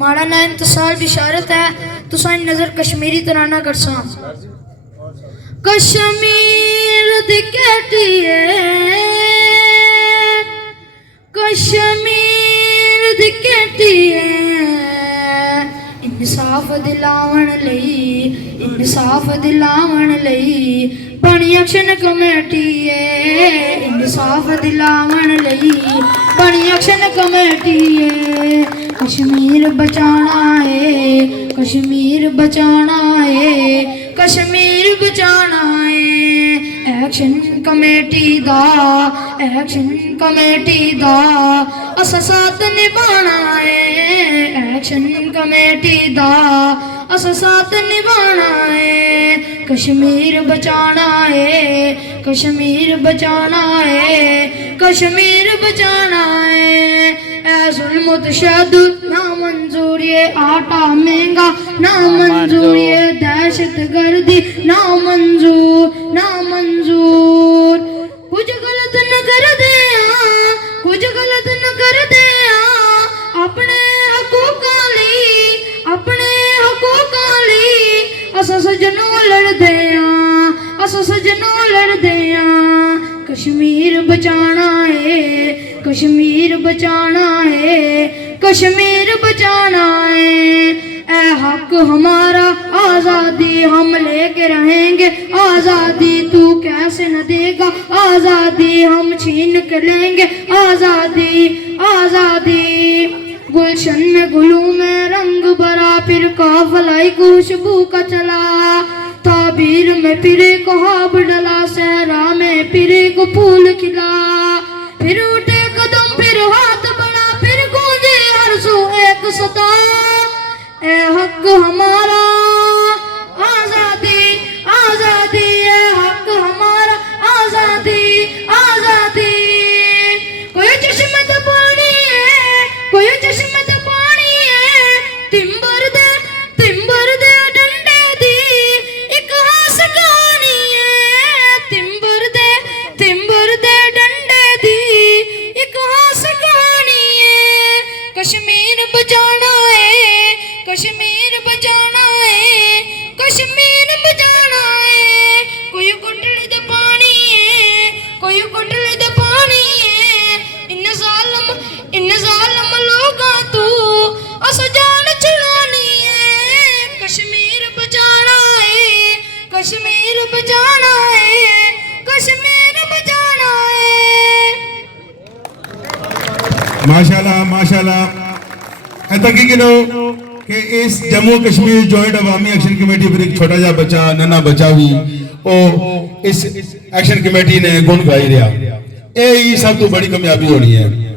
माड़ा ना इंतसाल बिशारत है तो साइन नजर कश्मीरी तराना कर सा कश्मीर दी कहती है कश्मीर दी कहती है इंसाफ दिलावन लई बनी एक्शन कमेटी है इंसाफ दिलावन लई बनी एक्शन कमेटी है कश्मीर बचाना है कश्मीर बचाना है कश्मीर बचाना है एक्शन कमेटी दा असा साथ निभाना है एक्शन कमेटी दा असा साथ निभाना है कश्मीर बचाना है कश्मीर बचाना है कश्मीर बचाना है जुल्म तशद्दुद ना मंजूर ये आटा महंगा ना मंजूर ये दहशत गर्दी ना मंजूर कुछ गलत न कर दे अपने हकूकां लई अस सजनों लड़दे कश्मीर बचाना है कश्मीर बचाना है कश्मीर बचाना है ऐ हक हमारा आजादी हम लेके रहेंगे आजादी तू कैसे न देगा आजादी हम छीन के लेंगे आजादी गुलशन में गुलू में रंग भरा फिर काफलाई खुशबू का चला ताबीर में फिरे को हाब डला सहरा में फिरे को फूल खिला फिर उठे कदम फिर हाथ बढ़ा फिर गूंजे हर सू एक सदा ए हक हमारा आजादी ए हक हमारा आजादी कोई चश्मे तो पानी है तिंबर दे डंडे दी एक हास कहानी है तिंबर दे डंडे दी एक हास कहानी है कश्मीर बचाना है कश्मीर बचाना है कश्मीर बचाना है कोई गुटली दे पानी है इन जालम लोगा तू अस जान छुड़ानी है कश्मीर बचाना है कश्मीर बचाना है कश्मीर बचाना है माशाल्लाह तकी किलो कि इस जम्मू कश्मीर जॉइंट अवामी एक्शन कमेटी पर एक छोटा जा बच्चा नन्ना बच्चा भी ओ इस एक्शन कमेटी ने गुण गाई रहा ये सब तो बड़ी कामयाबी होनी है।